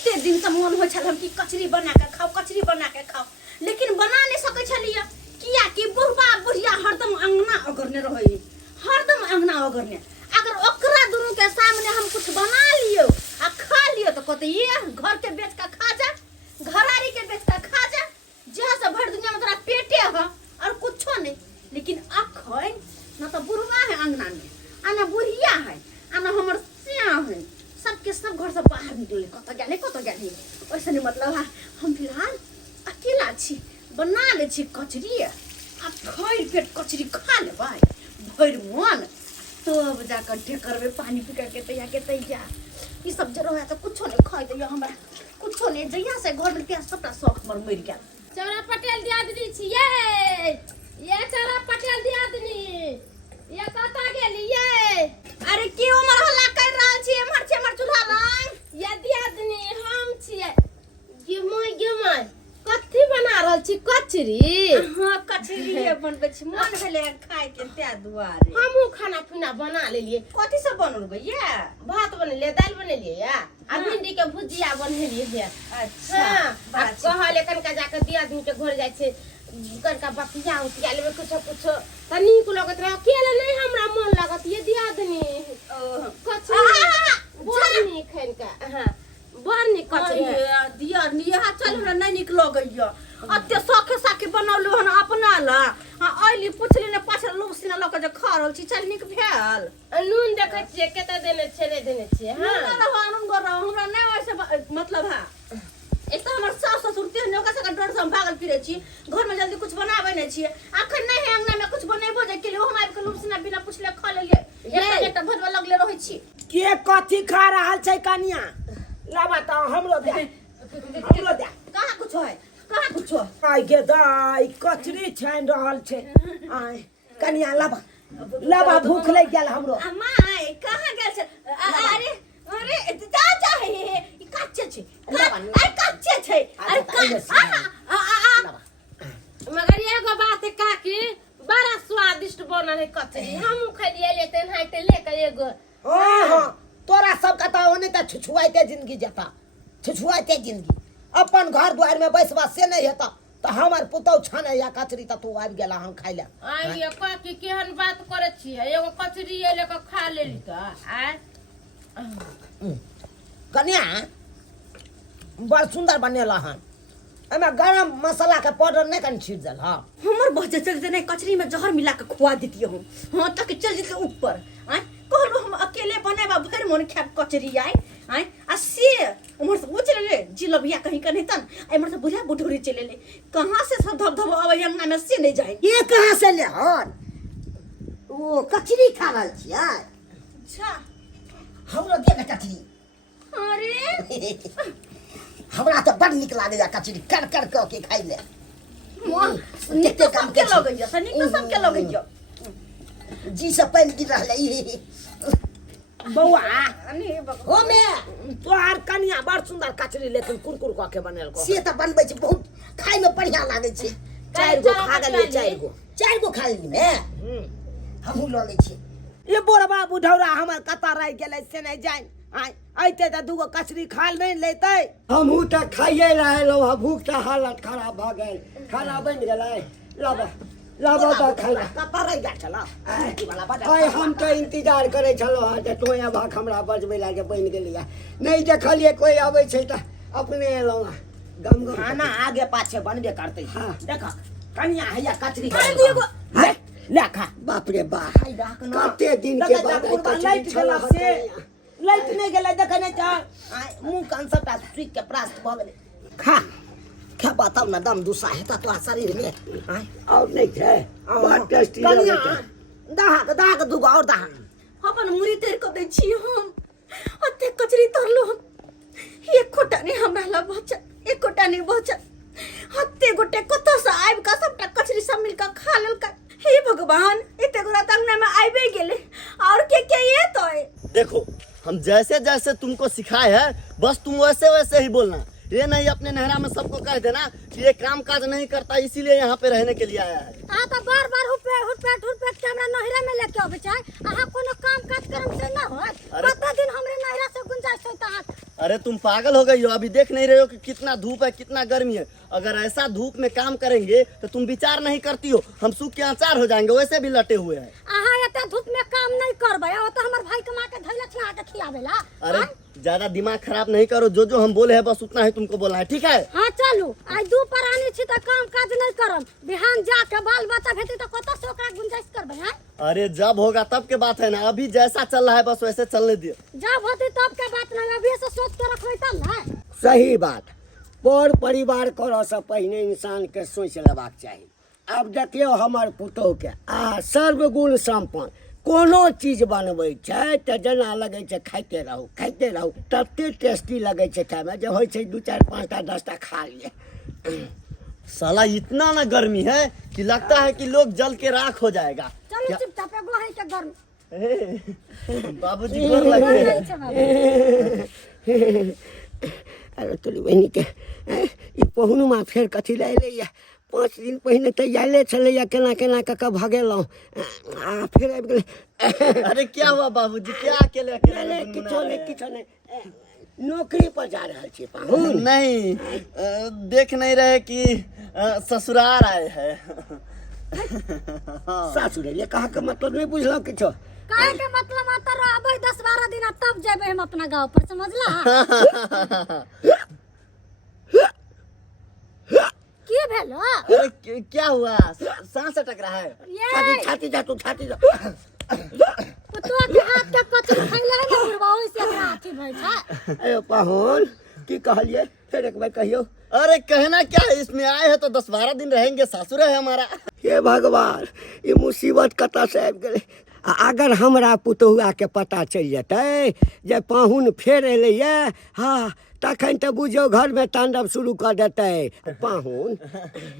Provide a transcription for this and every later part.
कते दिन से मन हो छल हम कि कचरी बना के खाओ, कचरी बना के खाओ, लेकिन बना नहीं सकै छलिए। किया कि बुढ़बा बुढ़िया हरदम अंगना अगरने रहे, हरदम अंगना अगरने। अगर ओकरा दोनों के सामने हम कुछ बना लियो आ खा लियो तो कहते ये घर के बेच के खा जा, घरारी के बेच के खा जा, जहाँ से भर दुनिया में तोरा पेटे है और कुछो नहीं। लेकिन अखन ना तो बुढ़वा है अंगना में, आ ना बुढ़िया है, आ ना हमर सिया है, सबके सब घर से बाहर निकले, कत गेले वैसे नहीं। मतलब हम फिलहाल अकेला छी, बना ले छी कचरी आ भर पेट कचरी खा लेबै भर मन, तब जाकर ढेकर में पानी पी के तैया के तैया। ये सब जरूर है तो कुछो नहीं खाई दैया हमरा, कुछो नहीं। जहिया से घर में प्याज सबटा शौक मर मर गया। चौरा पटेल दियादनी छियै, ये चौरा पटेल दियादनी, ये कतऽ गेलियै? अरे की उमर हल्ला कर रहल छी? एमहर छै हमर चूल्हा लंग। ये दियादनी हम छियै। गिमय कथी बना रहल छी? कचरी। हां कचरी बनबै छी, मन भेले खाए के ते दुआरे। हमहू खाना पीना बना लेलिए। कथी सब बनल भैया? भात बनेलिए, दाल बनेलिए या आ भिंडी के भुजिया बनेलिए है। अच्छा हां कहले कनका जाके दियादनी के घर जाय छै, कनका बतिया उतिया लेबे कुछो तनी को लगत रह। अकेले नहीं हमरा मन लागत ये दियादनी कचरी बड़ नीक खनका। हां बड़ नीक कचरी दियादनी यहाँ चल हमरा नहीं निक लगैया। अत्ते सौखे साके बनौलु हन अपना ला। हां आइली पुछली ने पाछल लोग सिना लक जे खा रहल छी, चल निक भेल। नून देखै छियै केते देने छेले देने छियै। हां ना रहो आनंद कर रहो हमरा नहीं वैसे मतलब है। एक तो हमर सास ससुर तेहन ओकरा सबके डर से हम भागल फिरे छी, घर में जल्दी कुछ बनाबै नहीं छी। अखन नहीं है अंगना में कुछ बनेबो जे के लिए हम आबि के लोग सिना बिना पुछले खा लेलिए। एक भदवा लगले रहै छी। के कथी खा रहल छै कनिया? लाबा त हमरो दे, हमरो दे। कहाँ कुछ है, कहाँ कुछ है? आइ गे दाई कचरी छानि रहल छै। आइ कनिया लाबा, लाबा भूख लग गेल हमरो। माय कहाँ गेल छै? अरे अरे जा जा हे कच्चे छै, अरे कच्चे छै। अरे मगर एगो बात है काकी, बड़ा स्वादिष्ट बनल है कचरी। हमहू खलिए लेते नाइते लेके एगो। हां तोरा सब का त ओने त छुछुआइते जिंदगी जता, छुछुआइते जिंदगी। अपन घर द्वार में बैसबा से नहीं हेता त हमर पुतौ छाने या कचरी त तू आबि गेला हम खाइ ले। आई ये काकी केहन बात करे छियै? एगो कचरी लेके खा लेली त आ कन्या बड़ सुंदर बनेला हन। एमे गरम मसाला के पाउडर नहीं कन छीट दल। हां हमर बच्चे चल जे नहीं कचरी में जहर मिला के खुआ देती हूं। हां तक चल जेते ऊपर। आय कहलो हम अकेले बनेबा भर मन खाब कचरी आय आय आ से उमर से वो चले ले जिलबिया कहीं कहीं तन एमर से बुढ़िया बुढ़ूरी चले ले। कहां से सब धब धब आवे अंगना में से नहीं जाए। ये कहां से ले हन? ओ कचरी खा रहल छी। अच्छा हमरो दे के कचरी। अरे हमरा तो बड़ निक लागैया कचरी, कर कर के खाइ ले। निक तो काम के लगैया, निक तो सब के लगैया। जी से पहले गिर रहले बौआ। ओ में तोहार कनिया बड़ सुंदर कचरी लेकिन कुरकुर क के बनेल को। से त बनबै छै, बहुत खाइ में बढ़िया लागै छै। चार गो खा गेलिए, चार गो खा लेली ने। हमहू ल लै छी। ये बोरबा बुढ़ौरा हमर कता रह गेलै से नहीं जान। आइ आइते त दूगो कचरी खा नहीं लेतै। हमहू त खाइए रहलो, भूख त हालत खराब भ गेल। खाना बन गेलै? लाबा लाबा त खाइला। कता रह गेल छला ई वाला बड़ा। आइ हम त इंतजार करे छलो ह जे तोय भाग हमरा बजबै लागे बन गेलिया। नहीं देखलिए कोई आबै छै त अपने एलौ। गम गम खाना आगे पाछे बनबे करतै। हाँ। देख कनिया हैया कचरी अरे दियो ले ले खा। बाप रे बा, खाइ डाक न। कते दिन के बाद आई कचरी लाइट छला गेला से लाइट नहीं गेलै देख नहीं छ। आइ मुंह कान सबटा सुख के प्रास्त भ गेलै। खा खा बताओ ना दम दुसा हेता तो शरीर में। आइ और नहीं छै? बहुत टेस्टी कनिया लगे छै। दाग दुगो और दाग। अपन मुरी तेर को दै छी हम। अते कचरी तरलो हम। एक कोटा नहीं हमरा ला बचल, एक कोटा नहीं बचल। हत्ते गोटे कत से आइब का सबटा कचरी सब मिल के खा लेलक। हे भगवान एते गोरा तंगना में आइबे गेले और के ये तो है। देखो हम जैसे जैसे तुमको सिखाए हैं बस तुम वैसे वैसे ही बोलना। ये नहीं अपने नहरा में सबको कह देना कि ये काम काज नहीं करता इसीलिए यहाँ पे रहने के लिए आया है। आ तो बार-बार हुट के हमरा नहरा में लेके आबे छै। आहा कोनो काम काज करम से ना होत। कितना दिन हमरे नहरा से गुंजाइश होता है। अरे तुम पागल हो गई हो, अभी देख नहीं रहे हो कि कितना धूप है, कितना गर्मी है। अगर ऐसा धूप में काम करेंगे तो तुम विचार नहीं करती हो, हम सूख के अचार हो जाएंगे, वैसे भी लटे हुए हैं। आहा एते धूप में काम नहीं करबे, ओ तो हमर भाई कमा के धइले छना के खियावेला। अरे ज्यादा दिमाग खराब नहीं करो, जो जो हम बोले हैं बस उतना ही तुमको बोलना है, ठीक है? हाँ चलू, आज दू परानी छी त काम काज नहीं करम। बिहान जाके बाल बच्चा भेटी त कत से ओकरा गुंजाइश करबे हैं? अरे जब होगा तब के बात है ना, अभी जैसा चल रहा है बस वैसे चलने दियो। जब होती तब के बात नहीं, अभी से सोच के रखबै तब ना। सही बात। पर परिवार करऽ से पहिने इंसान के सोच लेबाक चाही। अब देखियो हमर पुतोह के सर्वगुण संपन्न कोनो चीज बनबै छै त जेना लगै छै खाइते रहू तते टेस्टी लगै छै खाय में, जे होइ छै 2 4 5 टा 10 टा खा लिए। साला इतना ना गर्मी है कि लगता है कि लोग जल के राख हो जाएगा। चलू चुपचाप एगो है के घर बाबूजी गोर लगते हैं। अरे तोरी बहिनी के ई पहुनुमा फेर कथी लै एलैया? 5 दिन पहिने तऽ आयले छलैया, केना केना कऽ के भगेलहुँ आ फेर आबि गेलै। अरे क्या हुआ बाबूजी, क्या अकेले किछो नहीं नौकरी पर जा रहल छी पाहुन। नहीं देख नहीं रहे कि ससुराल आए हैं। सासुर एलियै कहा के मतलब नहीं बुझलहुँ किछो। काहे के मतलब आता रहबै 10-12 दिन तब जेबै हम अपना गांव पर, समझला? की भेलो? अरे क्या हुआ, सांस अटक रहा है? ये छाती जा तू छाती जा। तो के हाथ के कचरी खैले है ना बुढ़वा, ओइसे एकरा अथी भइ छै। अरे पाहुन की कहलिए फिर एक बार कहियो। अरे कहना क्या है, इसमें आए हैं तो 10-12 दिन रहेंगे, सासुर है हमारा। हे भगवान, ये मुसीबत कतऽ से आबि गेलै। अगर हमरा पुतहुआ के पता चलि जेतै जे पाहुन फेर एलैया, हाँ तखन तऽ बुझियौ घर में तांडव शुरू कर देतै। पाहुन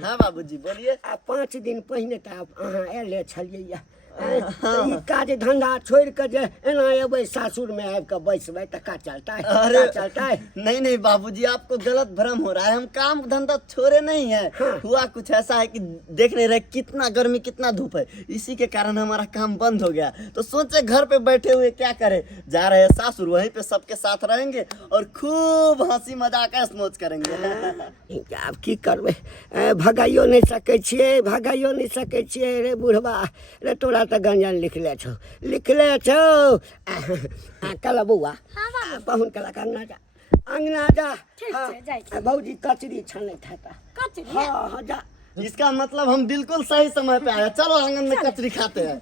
हाँ बाबूजी बोलिए। 5 दिन पहिने तऽ अहाँ एले छलियै, ई काज धंधा छोड़ के जे एना एबै सासुर में आबि के बैसबै तऽ का चलतै? अरे चलतै? नहीं नहीं बाबूजी, आपको गलत भ्रम हो रहा है, हम काम धंधा छोड़े नहीं है। हुआ कुछ ऐसा है कि देख नहीं रहे कितना गर्मी कितना धूप है, इसी के कारण हमारा काम बंद हो गया। तो सोचे घर पे बैठे हुए क्या करे, जा रहे हैं सासुर, वहीं पे सबके साथ रहेंगे और खूब हंसी मजाक ऐश मौज करेंगे। आब की करबै, भगाइयो नहीं सकै छियै रे बुढ़वा रे। तोरा तऽ गंजन लिखले छौ कल बौआ। पाहुन कला अंगना जा। ठीक छै, जाइ छी। भौजी कचरी छनैत हेता। कचरी? हाँ जा। इसका मतलब हम बिल्कुल सही समय पे आए, चलो आंगन में कचरी खाते हैं।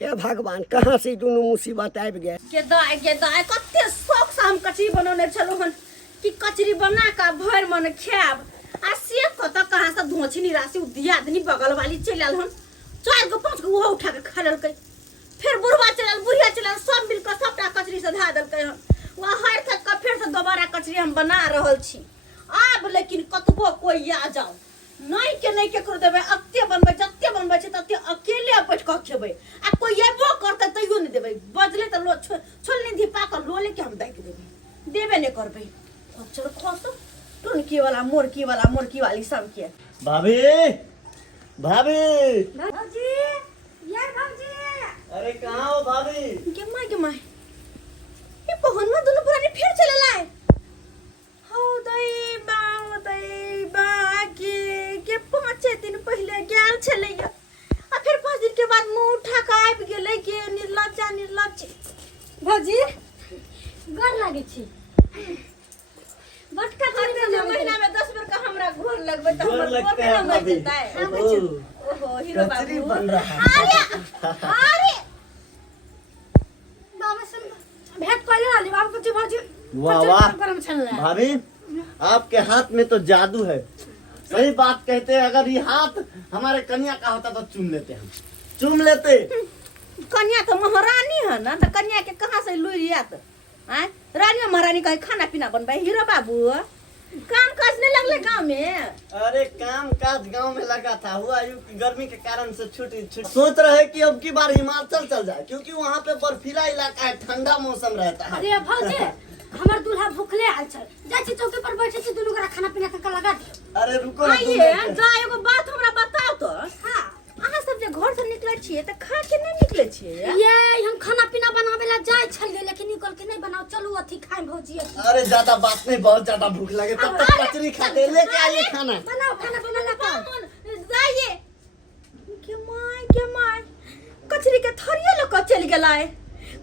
हे भगवान, कहाँ से दुनू मुसीबत आबि गेल। के दाय कते शौक से हम कचरी बनौने छलौ हन कि कचरी बना के भर मन खायब। आ से कत कहाँ से धोछनी राशि दियादनी बगल वाली चलि आयल हन, 4 गो 5 गो वो उठा के खा लेलकै। फिर बुढ़वा चलल बुढ़िया चलल, सब मिलकर सबटा कचरी से धा देलकै हन। वहाँ हर तक का फिर से दोबारा कचरी हम बना रहल छी। आब लेकिन कतबो कोई आ जाओ, नहीं के नहीं केकरो देबै, अत्ते बनबै जत्ते बनबै छै तत्ते अकेले बैठ के खेबै। आ कोई एबो करतै तैयो नहीं देबै, बजले त लो छोलनी धी पाकल लो लेके हम दै के देबै नहीं करबै। अब चलो खसो टुनकी वाला मोरकी वाली सब के। भाभी भाभी, भौजी, ये भौजी। अरे कहाँ हो भाभी? के माय ये पहन में दोनों पुरानी फिर चले लाए। हो दई बा के 5 दिन पहले गेल छलैया, आ फिर 5 दिन के बाद मुंह उठा के आबि गेलै के निर्लज्ज। भौजी गोर लागै छी। बटका खाते महीना में 10 बेर का हमरा घोर लगबै त हमर लगता है गोर में भाभी। जेतै। ओहो हीरो कचरी बाबू बन रहा है। अरे बाबा से भेंट कइले रहली बाबू कुछ भौजी। वाह वाह गरम छल भाभी, आपके हाथ में तो जादू है। सही बात कहते हैं, अगर ये हाथ हमारे कन्या का होता तो चूम लेते। कन्या तो महारानी है ना, तो कन्या के कहाँ से लुरियात? रानी महारानी का खाना पीना बनबे। हीरो बाबू काम काज नहीं लगले गांव में? अरे काम काज गांव में लगा था, हुआ यूं कि गर्मी के कारण से छुट्टी सोच रहे कि अब की बार हिमाचल चल जाए, क्योंकि वहाँ पे बर्फीला इलाका है, ठंडा मौसम रहता है। अरे भौजी, हमर दूल्हा भूखले आल चल जाइ छी चौकी पर बैठे छी दुनू गोरा खाना पीना के लगा दे। अरे रुको ना, तुम आइए बैठो। जा एगो बात हमरा बताओ तो। हां अहाँ सब जे घर से निकलै छियै त खा के नहीं निकलै छियै? ये हम खाना पीना बनावे ला जाय छलिए लेकिन निकल के नहीं बनाओ। चलू अथी खाए भौजी अथी अरे ज्यादा बात नहीं, बहुत ज्यादा भूख लगे तब तक कचरी खाते, लेके आइए खाना। बनाओ खाना बना ला का। जाइए के माय कचरी के थरिया ल क चल गेलाय।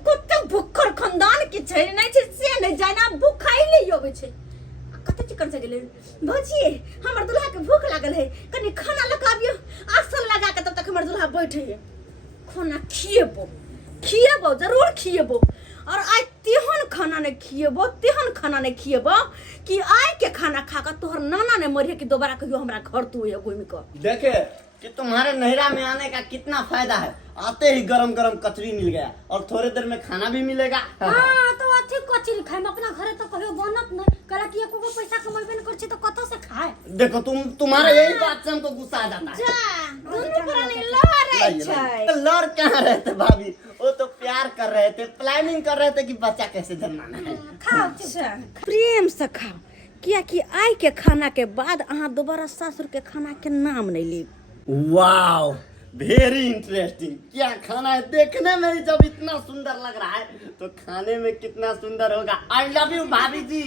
कुत्ते भूखर खानदान के छै नहीं छै से नहीं जाना भूख खाई नहीं होवे छै। कते चिकन से गेले भौजी हमर दुल्हा के भूख लागल है कनी खाना लगाबियो। आसन लगा के तब तक हमर दुल्हा बैठे है। खाना खिएबो जरूर खिएबो। और आज तेहन खाना ने खिएबो कि आय के खाना खाकर तोहर नाना ने मरिए कि दोबारा कहियो हमरा घर तू ये घूम के। देखे कि तुम्हारे नहरा में आने का कितना फायदा है। आते ही गरम गरम कचरी मिल गया और थोड़ी देर में खाना भी मिलेगा। हां तो अथी कचरी खाए अपना घरे तो कहियो बनत नहीं कला कि एको पैसा कमाइबे न कर छी तो कतो से खाए। देखो तुम्हारे यही बात से हमको गुस्सा आ जाता है। जा दोनों पुराने लहर छै। लड़ कहाँ रहे थे भाभी, वो तो प्यार कर रहे थे, प्लानिंग कर रहे थे कि बच्चा कैसे जन्माना है। खाओ अच्छा प्रेम से खाओ किया कि आय के खाना के बाद अहाँ दोबारा सासुर के खाना के नाम नहीं ली। Wow very interesting. क्या खाना है, देखने में ही जब इतना सुंदर लग रहा है तो खाने में कितना सुंदर होगा। आई लव यू भाभी जी।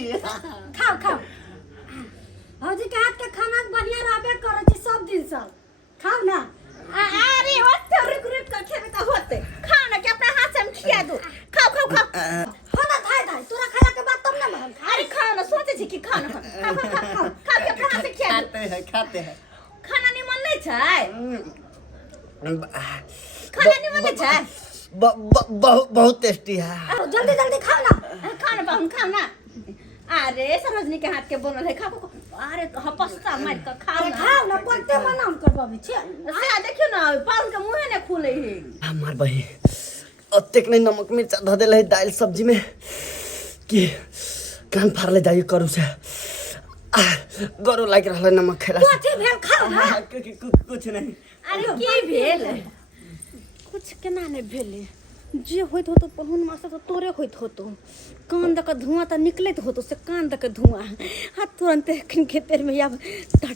खाओ भौजी के हाथ के खाना बढ़िया रहबे करे छी सब दिन सब। खाओ ना। अरे होते रुक कर खेबे त होते खाना के अपना हाथ से हम खिया दो। खाओ हो ना धाय तोरा खाया के बाद तब ना हम खा। अरे खाओ ना सोचे छी कि खाना खा के अपना हाथ से खिया दो। खाते हैं खाना निमन नहीं छै? खाना निमन नहीं छै? बहुत टेस्टी है। जल्दी खाओ ना। खाओ ना। अरे सरोजनी के हाथ के बनल है खाओ। अरे हपस्ता मार के खाओ ना पत्ते मनाम करबाबे छे। आ देखियो ना पाल के मुंह ने खुले है। हमार बही अतेक नहीं नमक मिर्चा ध देले है दाल सब्जी में कि कान फाड़ ले जाइए करू से। गरो लाग रहल नमक खेला। कथि भेल खाओ ना। कुछ नहीं। अरे की भेल? कुछ केना नहीं भेले जे होइत हो तो पहुन मास तो तोरे होइत हो तो कान दक धुआं त निकलत हो तो से कान दक धुआं हाथ तुरंत एखन के पेट में अब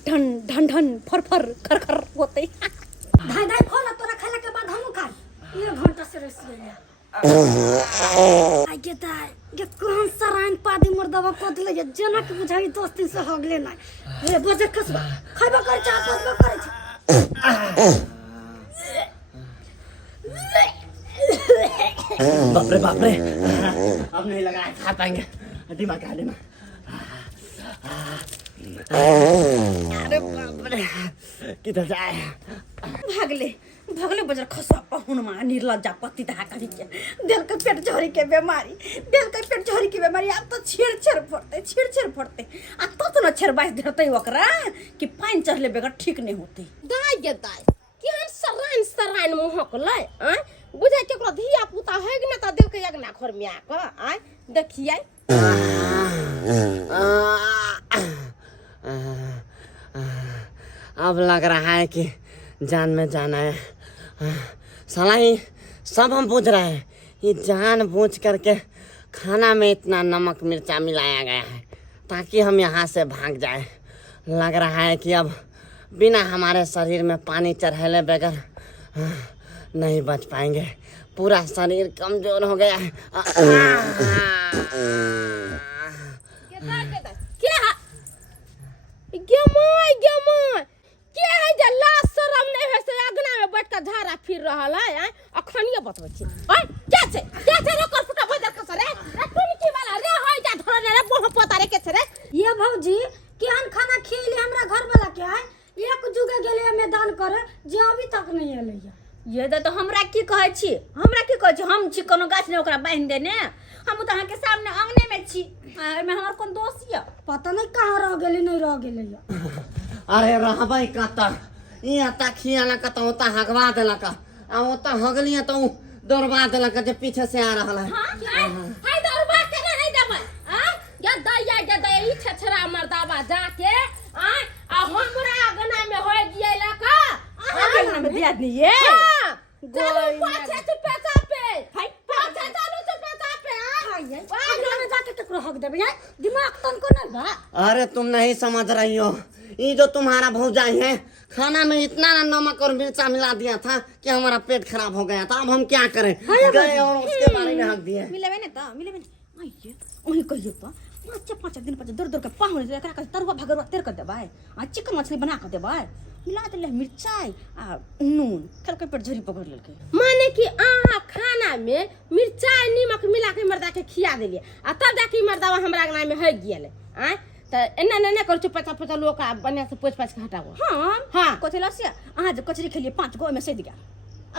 ढन ढन फर खर होते। धाय खो ना तोरा खाला के बाद हम खा 1 घंटा से रसिया। आगे दाय ये कौन सरान पादी मर्दवा को दिले जना के बुझाई दोस्ती से हगले ना रे बजे खसबा खाइबा कर चा पदबा करे छ। बाप रे अब नहीं लगा खा पाएंगे। दिमाग का दिमाग। अरे बाप रे किधर जाए। भगले बजर खसा पहुन मा निर्लज्जा पति दहा करी के दिल के पेट झोरी के बीमारी अब तो छेड़ फड़ते आ तो न छेड़बाइस धरते ओकरा कि पानी चढ़ले बेगर ठीक नहीं होते। दाय केहन सरान मुहकलै आ बुझाय के ओकरा धिया पुता है कि न त देल के अगना घर में आके आ देखिए। अब लग रहा है कि जान में जाना है। साला ही सब हम पूछ रहे हैं, ये जान बूझ करके खाना में इतना नमक मिर्चा मिलाया गया है ताकि हम यहाँ से भाग जाए। लग रहा है कि अब बिना हमारे शरीर में पानी चढ़ेले बगैर नहीं बच पाएंगे। पूरा शरीर कमजोर हो गया है। क्या है जे लाश शरम नहीं है से अगना में बैठ के झाड़ा फिर रहल है अखनिए बतबै छी। ओए क्या छे रे कर फुटा बदर कस रे टुनकी वाला रे होय जा धरने रे बोह पता रे के छे रे। ये भौजी केहन खाना खियले हमरा घर वाला के है एक जुगे गेले मैदान करे जे अभी तक नहीं एलैया। ये तो हमरा की कहै छी हम छी कोनो गाछ ने ओकरा बांध देने हम तो अहाँ के सामने आंगने में छी में हमर कोन दोष ये पता नहीं कहाँ रह गेली नहीं रह गेलैया। अरे रहबै कता यहाँ तक खियाला कता होता हगवा देलक आ होता हगलिया तो दौड़वा देलक जे पीछे से आ रहल है। हाय दौड़वा के नहीं देबै या दैया ई छछरा मर्दावा जाके आ हमरा अगना में होय गियला का अहाँ में दिया नहीं ये चलो पाछे चुपे चापे हाय पाछे चलो चुपे चापे अगना में जाके केकरो हक देबे यार दिमाग तनको नहीं बा। अरे तुम नहीं समझ रही हो, ये जो तुम्हारा भौजाई है खाना में इतना ना नमक और मिर्चा मिला दिया था कि हमारा पेट खराब हो गया था। अब हम क्या करें, गए और उसके बारे में हक दिए। मिलेबे ने त मिलेबे ने आइए ओही कहियो त 5 दिन पर दूर के पाहुन एकरा के तरुआ भगरुआ तेर कर देबै आ चिकन मछली बना के देबै मिला देले मिर्चाई आ नून खेलके पेट झरी पकड़ लेलके। माने कि अहाँ खाना में मिर्चाई नीमक मिला के मर्दा के खिया देलिए आ तब जाके मर्दावा हमरा अंगना में हग गेल आय त एना एना कर 50 लोग का बने से पोछ के हटाओ। हां कोथे लसिया अहाँ जे कचरी खेलिए 5 गो में सद गया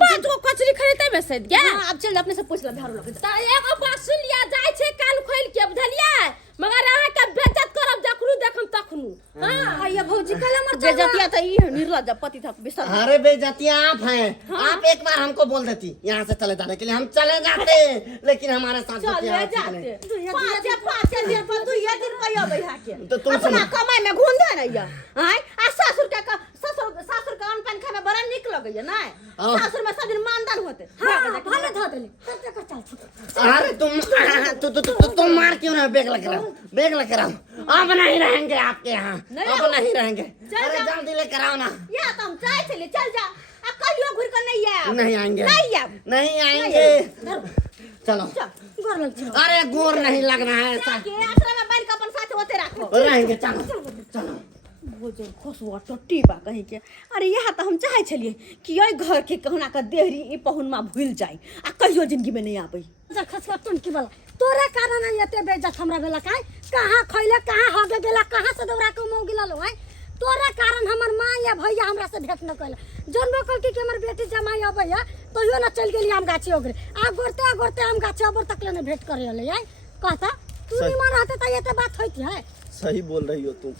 5 गो कचरी खरीते में सद गया। अब चल अपने से पूछ ल झाड़ू लगे त एगो बात सुन लिया जाय छे कान खोल के बुझलिए मगर अहाँ के बेइज्जत करब जखनु देखम तखनु। हां ये भौजी कला मर बेजतिया त ई निर्लज्ज पति था बिसर। अरे बेइज्जतियां आप हैं। आप एक बार हमको बोल देती यहाँ से चले जाने के लिए, हम चले जाते, लेकिन हमारे साथ चले जाते 5 दिन पर 2 दिन कहियो बैहा के तो तुम अपना कमाई में घुन दे रहिया हां आ ससुर के अन्न पानी खाए में बड़ा निक लगैया ना ससुर में सब दिन मानदान होते। हां भले ध देले तब तक चल। अरे तुम मार क्यों रहे, बेग लेकर आओ। अब नहीं रहेंगे आपके यहाँ, अब नहीं रहेंगे। अरे जल्दी लेकर आओ ना। या तुम चाय चले चल जा आ कहियो घुर कर नहीं आया नहीं आएंगे, नहीं आएंगे। चलो गोर लग चल। अरे गोर नहीं लगना है ऐसा, के आश्रम में बैठ के अपन साथ होते रखो रहेंगे। चलो वो जो खोसवा टट्टी बा कहीं के। अरे यहाँ तो हम चाहे छलिए कि ओइ घर के कहना का देहरी ई पहुनमा भूल जाई आ कहियो जिंदगी में नहीं आबै। खस का टुन की वाला तोरे कारण एते बेइज्जत हमरा भेला काहे कहां खइले कहां हगे गेला कहां से दौरा के मुंह गिला लो है तोरे कारण हमर मां या भैया हमरा से भेंट न कइला जन्म कल की हमर बेटी जमाई अबैया तहियो न चल गेली हम गाछी ओगरे आ गोरते हम गाछी ओबर तक ले भेंट करे ले है कहता तू नहीं मान रहते त एते बात होती है। सही बोल रही हो तुम,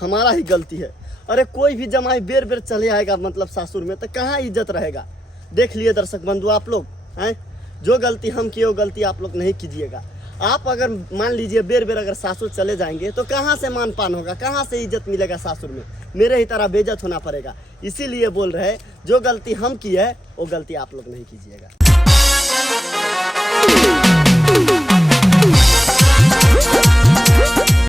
हमारा ही गलती है। अरे कोई भी जमाई बेर बेर चले आएगा मतलब सासुर में तो कहाँ इज्जत रहेगा। देख लिए दर्शक बंधु आप लोग हैं, जो गलती हम किए वो गलती आप लोग नहीं कीजिएगा। आप अगर मान लीजिए बेर बेर अगर सासुर चले जाएंगे तो कहाँ से मान पान होगा, कहाँ से इज्जत मिलेगा सासुर में। मेरे ही तरह बेइज्जत होना पड़ेगा। इसीलिए बोल रहे जो गलती हम की है वो गलती आप लोग नहीं कीजिएगा।